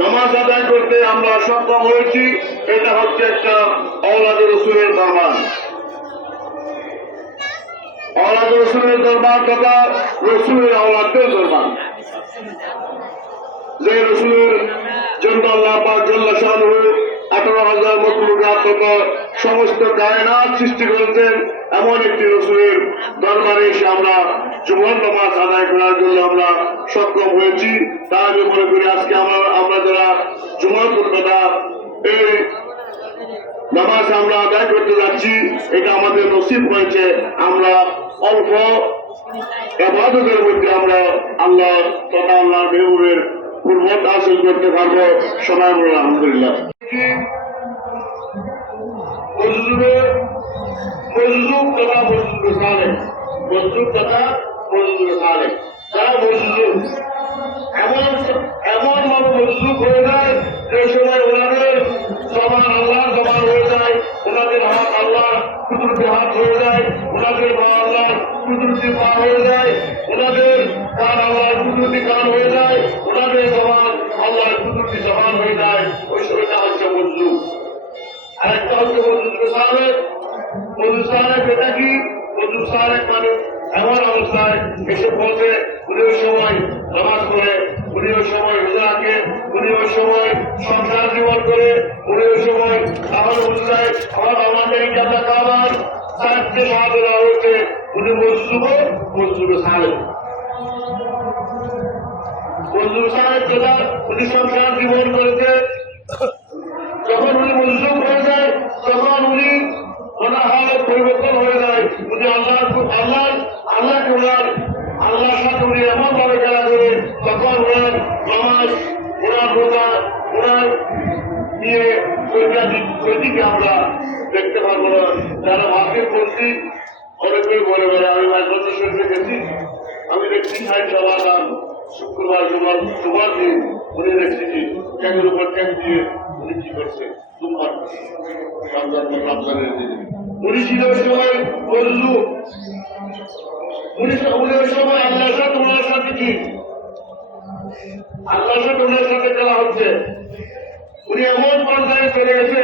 নামাজ আদায় করতে আমরা সক্ষম হয়েছি, এটা হচ্ছে একটা অলাদ রসুলের দরবার। অলাদ রসুলের দরবার তথা রসুলের অলাদের দরবার। যে রসুলের জন্য আল্লাহ পাক জল্লা শাহরু আঠারো হাজার মতো তথা সমস্ত কায়নাত সৃষ্টি করেছেন এমন একটি রসুলের দরবারে এসে আমরা জুমন নামাজ আদায় করার জন্য আমরা সক্ষম হয়েছি। তা আমি মনে করি আজকে আমরা আমরা যারা জুমন কলকাতা এই নামাজ আমরা আদায় করতে যাচ্ছি, এটা আমাদের নসিব হয়েছে। আমরা অল্প এবাদতের মধ্যে আমরা আল্লাহ তথা আল্লাহ মেহবুবের পূর্বত হাসিল করতে পারব। সবাই বলে আলহামদুলিল্লাহ। মজলুবে মজলুব তথা মজলুবে সালে মজলুব তথা মজলুবে সালে তারা মজলুব এমন এমন ভাবে হয়ে যায় যে সময় এসে পৌঁছে উনি সময় নামাজ উনি সময় রোজা সময় সংসার জীবন করে সময় আমাদের সাহেব যেটা উনি সংসার জীবন করেছে যখন উনি মজলুম হয়ে যায় তখন উনি ওনার হালত পরিবর্তন হয়ে যায় উনি আল্লাহ আল্লাহ আল্লাহকে ওনার আল্লাহর সাথে উনি এমন ভাবে খেলা করে তখন ওনার নামাজ ওনার রোজা ওনার নিয়ে ওইদিকে আমরা, দেখতে পারব না। যারা মাকে করছি অনেকেই বলে বলে, আমি মাইক্রোফোন শরীরে গেছি আমি দেখছি সাইড সবার নাম শুক্রবার জুমার জুমার দিন উনি দেখছি ট্যাগের উপর ট্যাগ দিয়ে উনি কি করছে। জুমার রমজান, রমজানের উনি ছিল ওই সময় বললু উনি ওই সময় আল্লাহর সাথে, ওনার সাথে কি? সাথে, ওনার সাথে খেলা হচ্ছে। উনি এমন পর্যায়ে চলে গেছে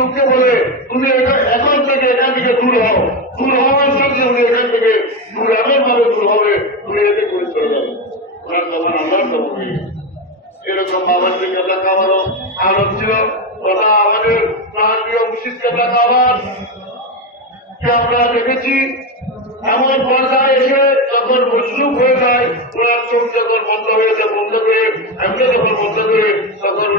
লোককে বলে, তুমি এটা- এখন থেকে এখান থেকে দূর হও। দূর হওয়ার সাথে উনি এখান থেকে দূর এমন ভাবে দূর হবে। তুমি এতে করে চলে যাবে ওনার তখন আল্লাহর তখন হয়ে এরকম বাবার ছিল। তথা আমাদের প্রাণীয় আমরা দেখেছি? এমন এসে যখন মজলুক হয়ে যায় ওনার চোখ যখন বন্ধ হয়েছে বন্ধ করে, এমনি যখন বন্ধ করে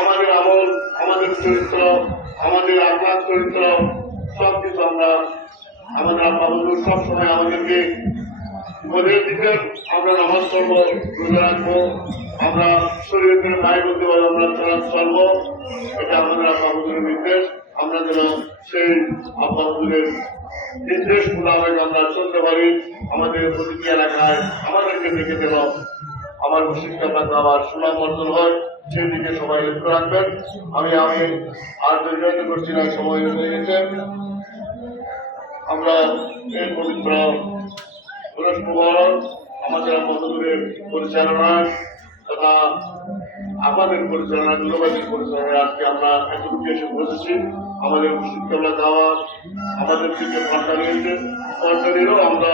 আমাদের আমল, আমাদের চরিত্র, আমাদের আত্মার চরিত্র সব কিছু আমরা, আমাদের আব্বা বন্ধু সবসময় আমাদেরকে উপদেশ দিতেন, আমরা নামাজ পড়ব, রোজা রাখব, আমরা শরীরের ভাই বলতে পারি আমরা চলা চলবো এটা আমাদের আব্বা হুজুরের নির্দেশ, আমরা যেন সেই আব্বা হুজুরের নির্দেশ মোতাবেক আমরা চলতে পারি, আমাদের প্রতিটি এলাকায়, আমাদেরকে দেখে যেন আমার শিক্ষাটা আমার সুনাম অর্জন হয়। সেই দিকে সবাই লক্ষ্য রাখবেন। আমি আমি আর দীর্ঘায়িত করছি না সময় হয়ে গেছে। আমরা এই পবিত্র আমাদের মতদূরের পরিচালনায় তথা আমাদের পরিচালনা দুর্গাবাদীর পরিচালনায় আজকে আমরা এতটুকু এসে বসেছি আমাদের শিক্ষকরা দেওয়া, আমাদের পাল্টা নিয়েছে পাল্টা নিলেও আমরা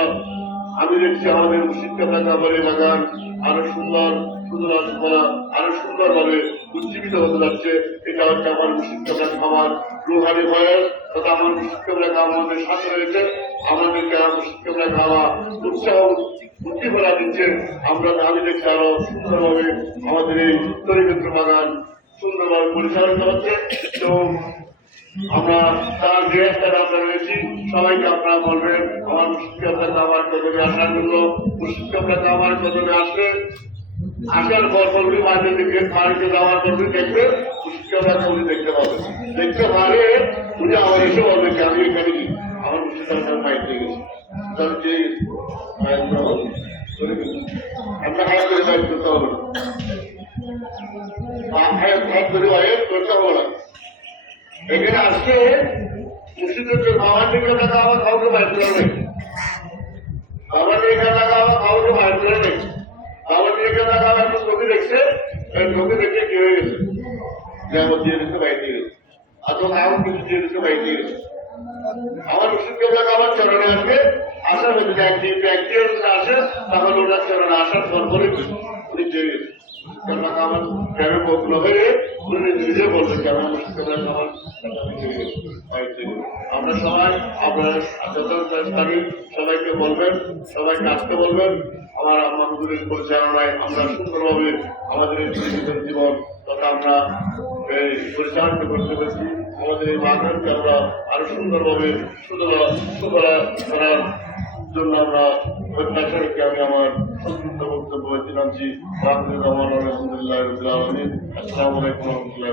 আমি দেখছি আমাদের শিক্ষকরা কাবারি বাগান আরও সুন্দর সুন্দর করা আরও উজ্জীবিত হতে যাচ্ছে। এটা হচ্ছে আমার শিক্ষকরা খাবার রুহানি ভয়ের আমার শিক্ষকরা আমাদের সাথে রয়েছে। আমাদেরকে আরও শিক্ষকরা খাওয়া উৎসাহ উদ্দীপনা দিচ্ছে। আমরা আমি আরও সুন্দরভাবে আমাদের এই তরিক্ষেত্র বাগান সুন্দরভাবে পরিচালনা হচ্ছে এবং আমরা তার যে একটা রয়েছি। সবাইকে আপনারা বলবেন, আমার শিক্ষকরা আমার কদমে আসার জন্য? শিক্ষকরা আমার কদমে আসবে? আসার পর পল্লী মাঝে দিকে বাড়িতে যাওয়ার উনি দেখবে মুর্শিদাবাদ উনি দেখতে পাবে। দেখতে পারে উনি আমার এসে বলবে যে, আমি এখানে কি আমার মুর্শিদাবাদ মাইক দিয়ে গেছি। আমরা কাউকে নেই। টাকা কাউকে নেই। টাকা একটা ছবি দেখছে? ছবি যেমন দিয়ে দিচ্ছে বাইরে দিয়ে গেছে আর তো এমন কিছু দিয়ে দিচ্ছে আমার বলবেন যে আমার সবাই আপনারা সবাইকে বলবেন, সবাইকে আসতে বলবেন। আমার আম্মা পরিচালনায় আমরা সুন্দরভাবে আমাদের জীবন তথা আমরা পরিচালিত করতে পেরেছি। আমাদের এই বাগানকে আমরা আরও সুন্দরভাবে সুন্দর সুন্দর জন্য আমরা প্রত্যাশা রেখে আমি আমার বক্তব্য আসসালামু আলাইকুম রহমতুল্লাহ